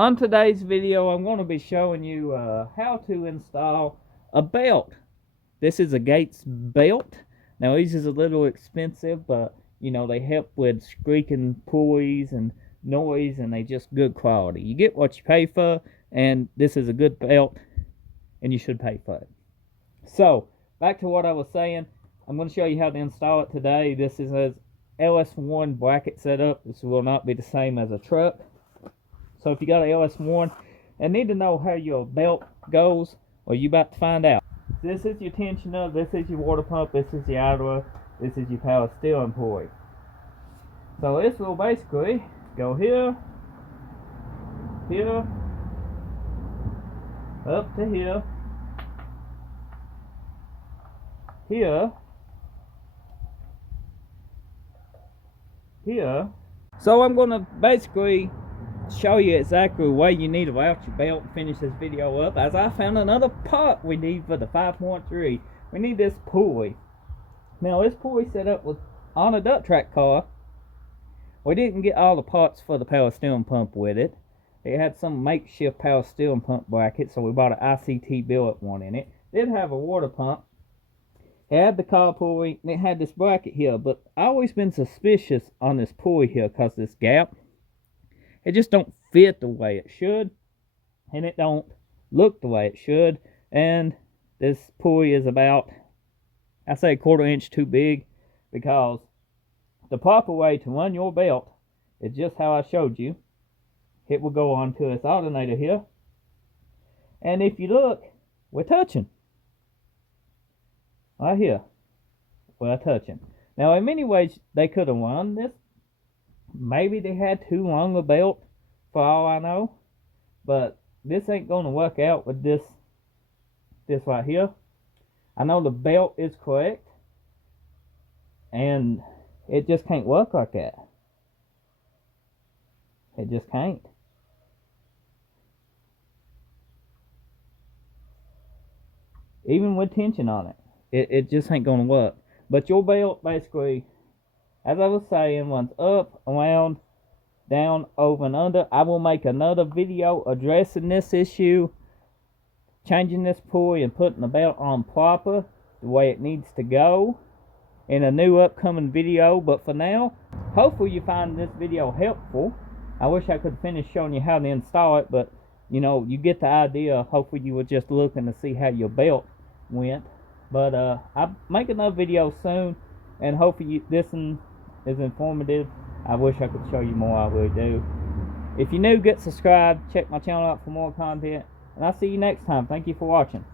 On today's video, I'm going to be showing you how to install a belt. This is a Gates belt. Now these is a little expensive, but you know, they help with squeaking pulleys and noise, and they just good quality. You get what you pay for, and this is a good belt, and you should pay for it. So back to what I was saying, I'm going to show you how to install it today. This is a LS1 bracket setup. This will not be the same as a truck. So if you got an LS1 and need to know how your belt goes, well, you about to find out. This is your tensioner, this is your water pump, this is your idler, this is your power steering pulley. So this will basically go here, here, up to here, here, here. So I'm going to basically show you exactly the way you need to route your belt and finish this video up, as I found another part we need for the 5.3. We need this pulley. Now this pulley setup was on a duck track car. We didn't get all the parts for the power steering pump with it. It had some makeshift power steering pump bracket, so we bought an ICT billet one in it. It did have a water pump. It had the car pulley, and it had this bracket here, but I always been suspicious on this pulley here because this gap, it just don't fit the way it should, and it don't look the way it should. And this pulley is about, I say, 1/4 inch too big, because the proper way to run your belt is just how I showed you. It will go onto this alternator here, and if you look, we're touching right here. We're touching. Now in many ways they could have run this. Maybe they had too long a belt, for all I know, but this ain't going to work out with this right here. I know the belt is correct, and it just can't work like that. It just can't. Even with tension on it, it just ain't going to work. But your belt basically, as I was saying, runs up, around, down, over, and under. I will make another video addressing this issue, changing this pulley and putting the belt on proper, the way it needs to go, in a new upcoming video. But for now, hopefully you find this video helpful. I wish I could finish showing you how to install it, but you know, you get the idea. Hopefully you were just looking to see how your belt went. But I'll make another video soon, and hopefully this one is informative. I wish I could show you more, I really do. If you're new, get subscribed, check my channel out for more content, and I'll see you next time. Thank you for watching.